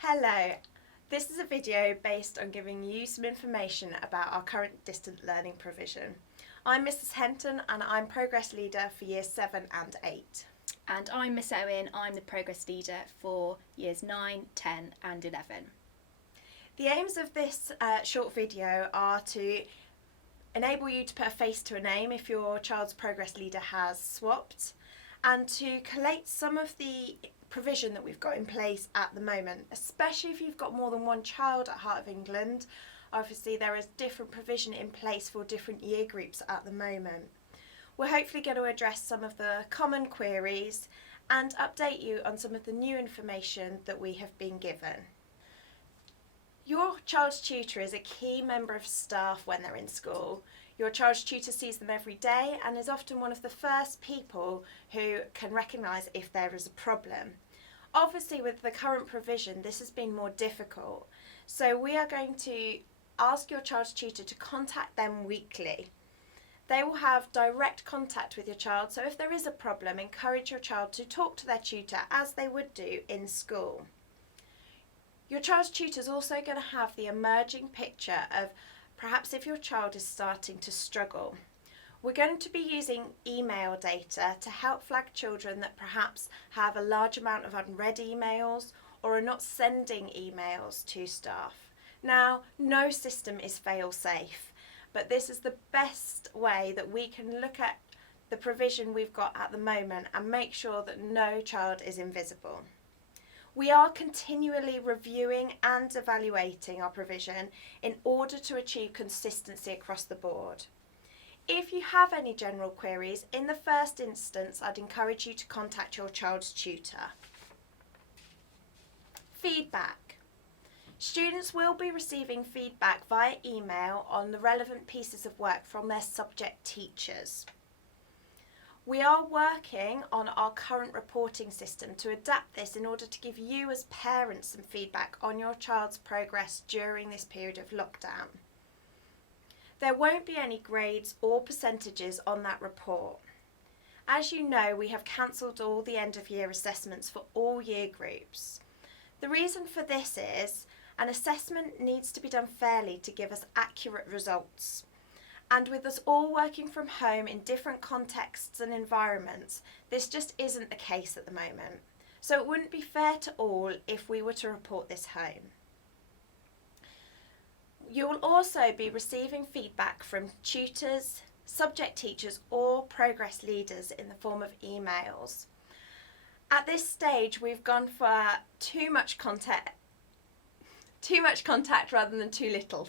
Hello, this is a video based on giving you some information about our current distant learning provision. I'm Mrs Henton and I'm Progress Leader for Years 7 and 8. And I'm Miss Owen, I'm the Progress Leader for Years 9, 10 and 11. The aims of this short video are to enable you to put a face to a name if your child's Progress Leader has swapped, and to collate some of the provision that we've got in place at the moment, especially if you've got more than one child at Heart of England. Obviously there is different provision in place for different year groups at the moment. We're hopefully going to address some of the common queries and update you on some of the new information that we have been given. Your child's tutor is a key member of staff when they're in school. Your child's tutor sees them every day and is often one of the first people who can recognise if there is a problem. Obviously with the current provision this has been more difficult, so we are going to ask your child's tutor to contact them weekly. They will have direct contact with your child, so if there is a problem, encourage your child to talk to their tutor as they would do in school. Your child's tutor is also going to have the emerging picture of perhaps if your child is starting to struggle. We're going to be using email data to help flag children that perhaps have a large amount of unread emails or are not sending emails to staff. Now, no system is fail-safe, but this is the best way that we can look at the provision we've got at the moment and make sure that no child is invisible. We are continually reviewing and evaluating our provision in order to achieve consistency across the board. If you have any general queries, in the first instance, I'd encourage you to contact your child's tutor. Feedback. Students will be receiving feedback via email on the relevant pieces of work from their subject teachers. We are working on our current reporting system to adapt this in order to give you as parents some feedback on your child's progress during this period of lockdown. There won't be any grades or percentages on that report. As you know, we have cancelled all the end of year assessments for all year groups. The reason for this is an assessment needs to be done fairly to give us accurate results. And with us all working from home in different contexts and environments, this just isn't the case at the moment. So it wouldn't be fair to all if we were to report this home. You will also be receiving feedback from tutors, subject teachers or progress leaders in the form of emails. At this stage we've gone for too much contact rather than too little,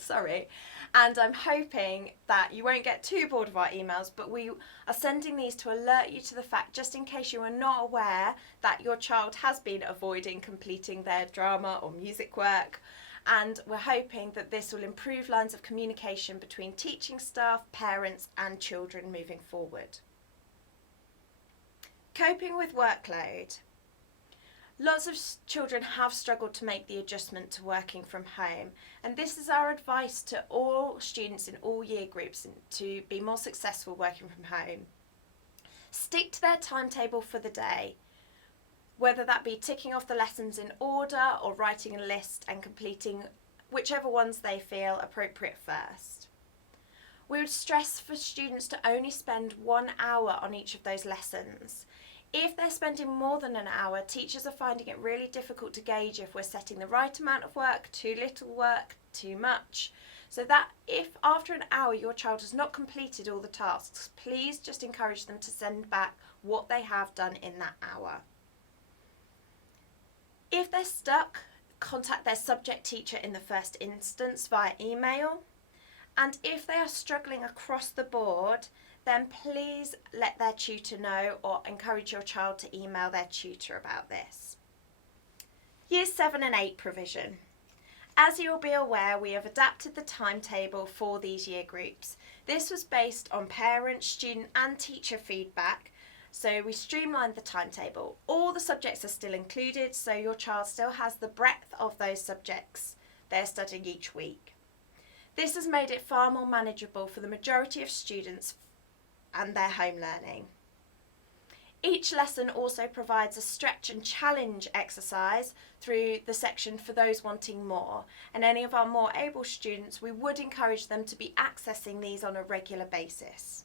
and I'm hoping that you won't get too bored of our emails, but we are sending these to alert you to the fact, just in case you are not aware, that your child has been avoiding completing their drama or music work, and we're hoping that this will improve lines of communication between teaching staff, parents and children moving forward. Coping with workload. Lots of children have struggled to make the adjustment to working from home, and this is our advice to all students in all year groups to be more successful working from home. Stick to their timetable for the day, whether that be ticking off the lessons in order or writing a list and completing whichever ones they feel appropriate first. We would stress for students to only spend 1 hour on each of those lessons. If they're spending more than an hour, teachers are finding it really difficult to gauge if we're setting the right amount of work, too little work, too much. So that if after an hour your child has not completed all the tasks, please just encourage them to send back what they have done in that hour. If they're stuck, contact their subject teacher in the first instance via email. And if they are struggling across the board, then please let their tutor know or encourage your child to email their tutor about this. Years 7 and 8 provision. As you'll be aware, we have adapted the timetable for these year groups. This was based on parent, student and teacher feedback, so we streamlined the timetable. All the subjects are still included, so your child still has the breadth of those subjects they're studying each week. This has made it far more manageable for the majority of students and their home learning. Each lesson also provides a stretch and challenge exercise through the section for those wanting more, and any of our more able students, we would encourage them to be accessing these on a regular basis.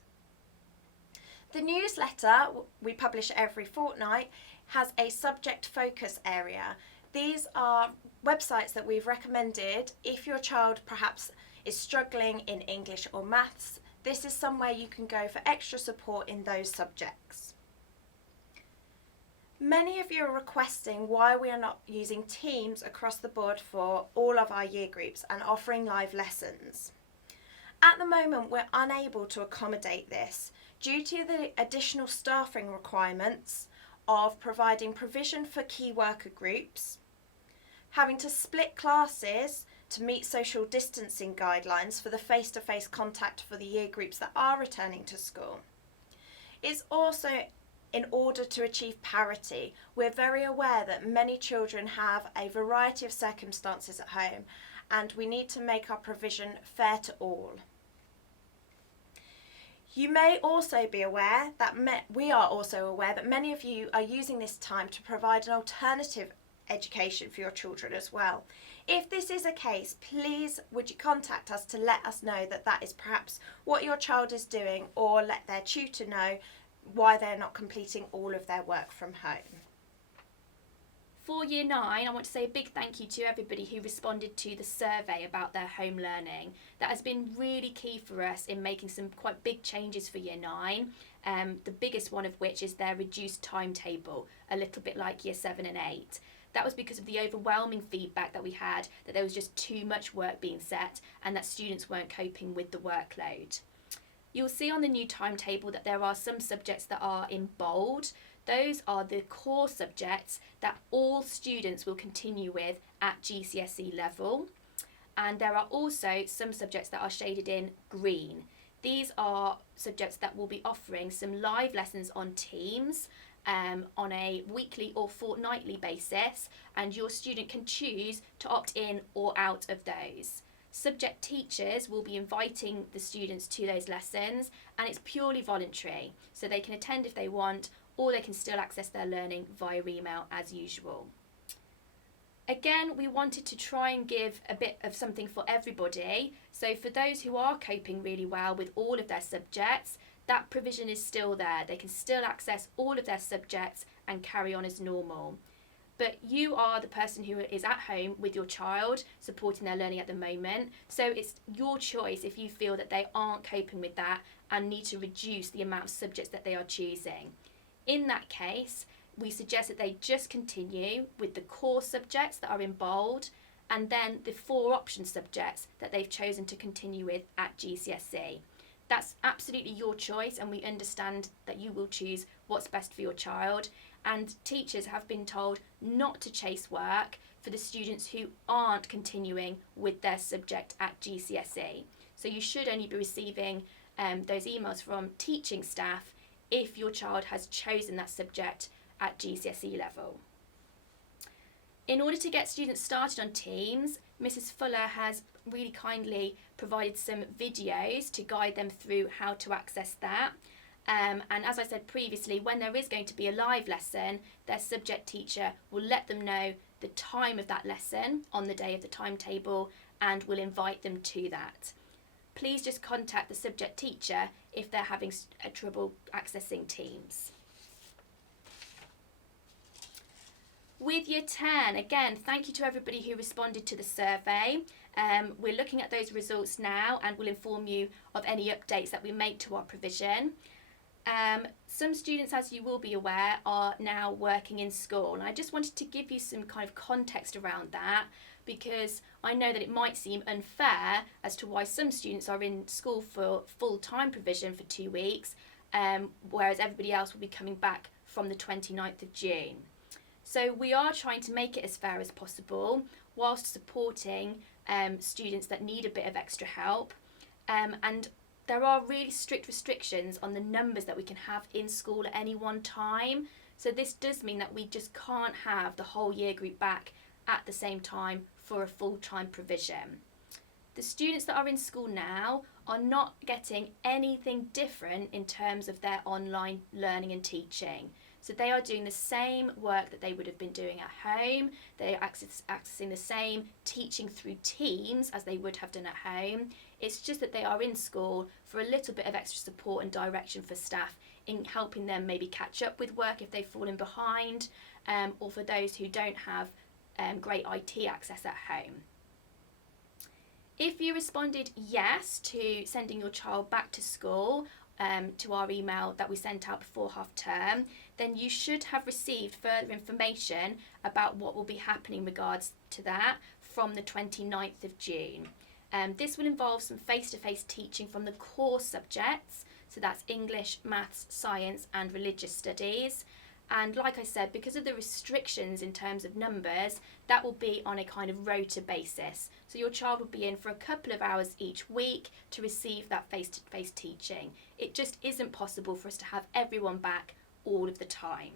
The newsletter we publish every fortnight has a subject focus area. These are websites that we've recommended if your child perhaps is struggling in English or maths. This is somewhere you can go for extra support in those subjects. Many of you are requesting why we are not using Teams across the board for all of our year groups and offering live lessons. At the moment, we're unable to accommodate this due to the additional staffing requirements of providing provision for key worker groups, having to split classes to meet social distancing guidelines for the face-to-face contact for the year groups that are returning to school. It's also in order to achieve parity. We're very aware that many children have a variety of circumstances at home, and we need to make our provision fair to all. You may also be aware that we are also aware that many of you are using this time to provide an alternative education for your children as well. If this is a case, please would you contact us to let us know that that is perhaps what your child is doing, or let their tutor know why they're not completing all of their work from home. For Year 9, I want to say a big thank you to everybody who responded to the survey about their home learning. That has been really key for us in making some quite big changes for Year 9, the biggest one of which is their reduced timetable, a little bit like Year 7 and 8. That was because of the overwhelming feedback that we had that there was just too much work being set and that students weren't coping with the workload. You'll see on the new timetable that there are some subjects that are in bold. Those are the core subjects that all students will continue with at GCSE level. And there are also some subjects that are shaded in green. These are subjects that will be offering some live lessons on Teams on a weekly or fortnightly basis, and your student can choose to opt in or out of those. Subject teachers will be inviting the students to those lessons, and it's purely voluntary, so they can attend if they want, or they can still access their learning via email as usual. Again, we wanted to try and give a bit of something for everybody. So for those who are coping really well with all of their subjects, that provision is still there. They can still access all of their subjects and carry on as normal. But you are the person who is at home with your child, supporting their learning at the moment. So it's your choice if you feel that they aren't coping with that and need to reduce the amount of subjects that they are choosing. In that case, we suggest that they just continue with the core subjects that are in bold, and then the 4 option subjects that they've chosen to continue with at GCSE. That's absolutely your choice, and we understand that you will choose what's best for your child. And teachers have been told not to chase work for the students who aren't continuing with their subject at GCSE. So you should only be receiving those emails from teaching staff if your child has chosen that subject at GCSE level. In order to get students started on Teams, Mrs Fuller has really kindly provided some videos to guide them through how to access that. And as I said previously, when there is going to be a live lesson, their subject teacher will let them know the time of that lesson on the day of the timetable and will invite them to that. Please just contact the subject teacher if they're having trouble accessing Teams. With Year 10, again, thank you to everybody who responded to the survey. We're looking at those results now and will inform you of any updates that we make to our provision. Some students, as you will be aware, are now working in school, and I just wanted to give you some kind of context around that, because I know that it might seem unfair as to why some students are in school for full-time provision for 2 weeks, whereas everybody else will be coming back from the 29th of June. So we are trying to make it as fair as possible whilst supporting students that need a bit of extra help, and there are really strict restrictions on the numbers that we can have in school at any one time. So this does mean that we just can't have the whole year group back at the same time for a full-time provision. The students that are in school now are not getting anything different in terms of their online learning and teaching. So they are doing the same work that they would have been doing at home. They are accessing the same teaching through Teams as they would have done at home. It's just that they are in school for a little bit of extra support and direction for staff in helping them maybe catch up with work if they've fallen behind, or for those who don't have great IT access at home. If you responded yes to sending your child back to school, to our email that we sent out before half term, then you should have received further information about what will be happening in regards to that from the 29th of June. This will involve some face-to-face teaching from the core subjects, so that's English, Maths, Science and Religious Studies. And like I said, because of the restrictions in terms of numbers, that will be on a kind of rota basis. So your child will be in for a couple of hours each week to receive that face-to-face teaching. It just isn't possible for us to have everyone back all of the time.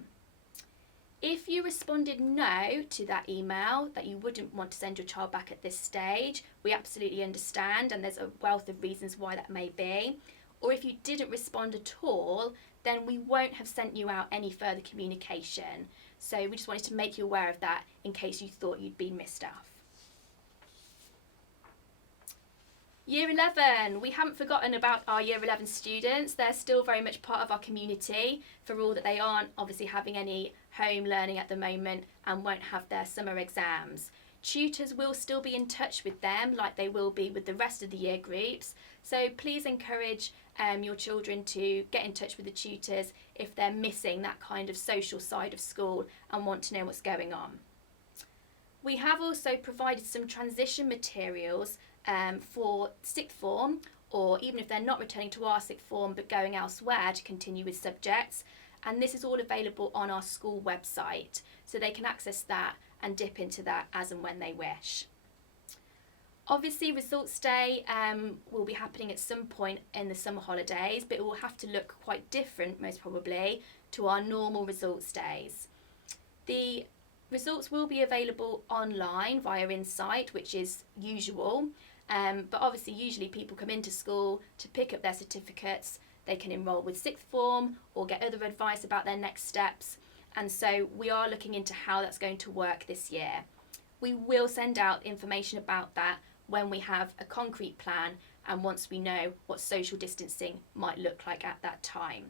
If you responded no to that email, that you wouldn't want to send your child back at this stage, we absolutely understand, and there's a wealth of reasons why that may be. Or if you didn't respond at all, then we won't have sent you out any further communication. So we just wanted to make you aware of that in case you thought you'd been missed off. Year 11, we haven't forgotten about our Year 11 students. They're still very much part of our community, for all that they aren't obviously having any home learning at the moment and won't have their summer exams. Tutors will still be in touch with them like they will be with the rest of the year groups. So please encourage your children to get in touch with the tutors if they're missing that kind of social side of school and want to know what's going on. We have also provided some transition materials for sixth form, or even if they're not returning to our sixth form but going elsewhere to continue with subjects. And this is all available on our school website, so they can access that and dip into that as and when they wish. Obviously, results day will be happening at some point in the summer holidays, but it will have to look quite different, most probably, to our normal results days. The results will be available online via Insight, which is usual, but obviously usually people come into school to pick up their certificates. They can enrol with sixth form or get other advice about their next steps, and so we are looking into how that's going to work this year. We will send out information about that when we have a concrete plan and once we know what social distancing might look like at that time.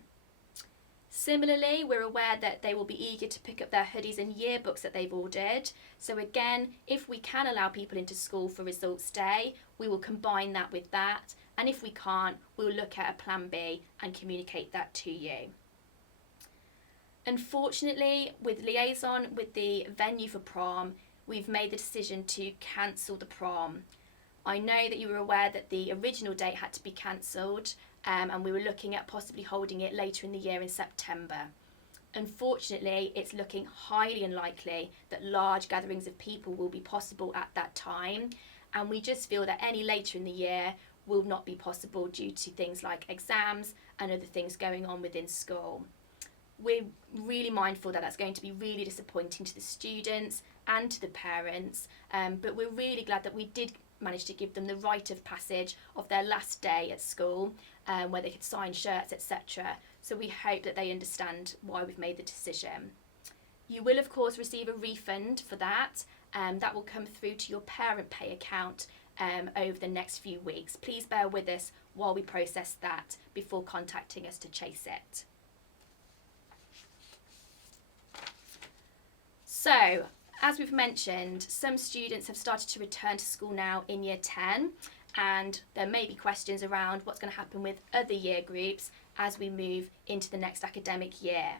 Similarly, we're aware that they will be eager to pick up their hoodies and yearbooks that they've ordered. So again, if we can allow people into school for results day, we will combine that with that. And if we can't, we'll look at a plan B and communicate that to you. Unfortunately, with liaison with the venue for prom, we've made the decision to cancel the prom. I know that you were aware that the original date had to be cancelled, and we were looking at possibly holding it later in the year in September. Unfortunately, it's looking highly unlikely that large gatherings of people will be possible at that time, and we just feel that any later in the year will not be possible due to things like exams and other things going on within school. We're really mindful that that's going to be really disappointing to the students and to the parents, but we're really glad that we did manage to give them the rite of passage of their last day at school, where they could sign shirts, etc. So we hope that they understand why we've made the decision. You will of course receive a refund for that, that will come through to your parent pay account over the next few weeks. Please bear with us while we process that before contacting us to chase it. So, as we've mentioned, some students have started to return to school now in year 10, and there may be questions around what's going to happen with other year groups as we move into the next academic year.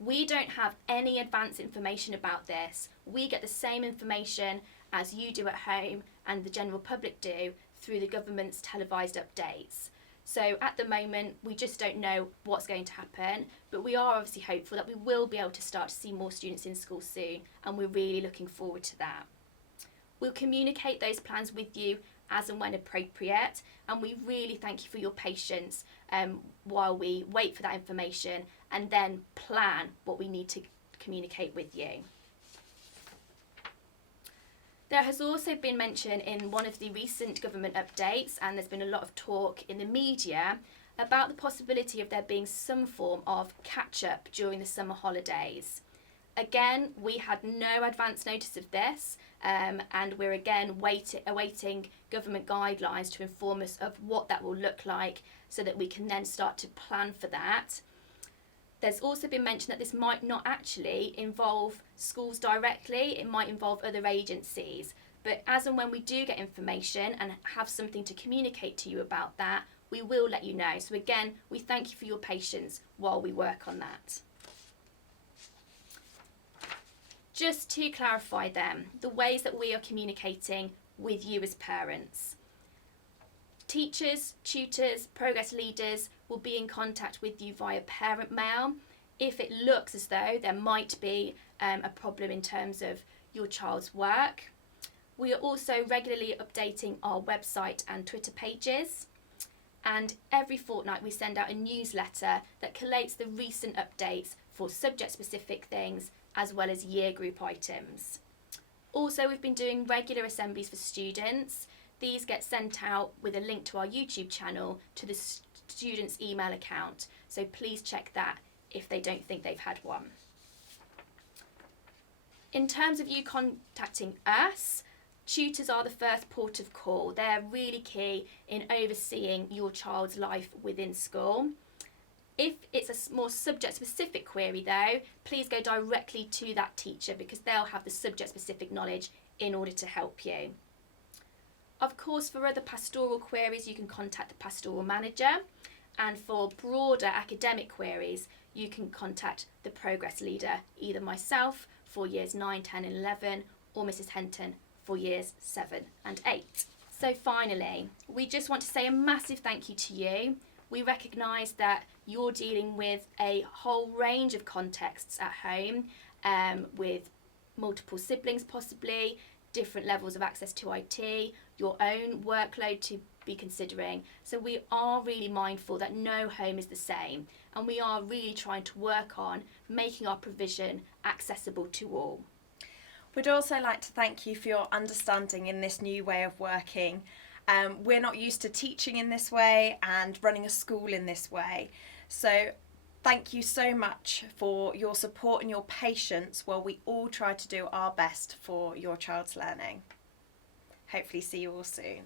We don't have any advance information about this. We get the same information as you do at home and the general public do through the government's televised updates. So at the moment, we just don't know what's going to happen, but we are obviously hopeful that we will be able to start to see more students in school soon, and we're really looking forward to that. We'll communicate those plans with you as and when appropriate, and we really thank you for your patience while we wait for that information and then plan what we need to communicate with you. There has also been mention in one of the recent government updates, and there's been a lot of talk in the media about the possibility of there being some form of catch-up during the summer holidays. Again, we had no advance notice of this, and we're again awaiting government guidelines to inform us of what that will look like so that we can then start to plan for that. There's also been mention that this might not actually involve schools directly, it might involve other agencies. But as and when we do get information and have something to communicate to you about that, we will let you know. So again, we thank you for your patience while we work on that. Just to clarify then, the ways that we are communicating with you as parents. Teachers, tutors, progress leaders will be in contact with you via parent mail if it looks as though there might be a problem in terms of your child's work. We are also regularly updating our website and Twitter pages, and every fortnight we send out a newsletter that collates the recent updates for subject-specific things as well as year group items. Also, we've been doing regular assemblies for students. These get sent out with a link to our YouTube channel to the students' email account, so please check that if they don't think they've had one. In terms of you contacting us, tutors are the first port of call. They're really key in overseeing your child's life within school. If it's a more subject-specific query though, please go directly to that teacher because they'll have the subject-specific knowledge in order to help you. Of course, for other pastoral queries, you can contact the pastoral manager, and for broader academic queries, you can contact the progress leader, either myself for years 9, 10 and 11, or Mrs Henton for years 7 and 8. So finally, we just want to say a massive thank you to you. We recognise that you're dealing with a whole range of contexts at home, with multiple siblings possibly, different levels of access to IT, your own workload to be considering. So we are really mindful that no home is the same, and we are really trying to work on making our provision accessible to all. We'd also like to thank you for your understanding in this new way of working. We're not used to teaching in this way and running a school in this way. So thank you so much for your support and your patience while we all try to do our best for your child's learning. Hopefully see you all soon.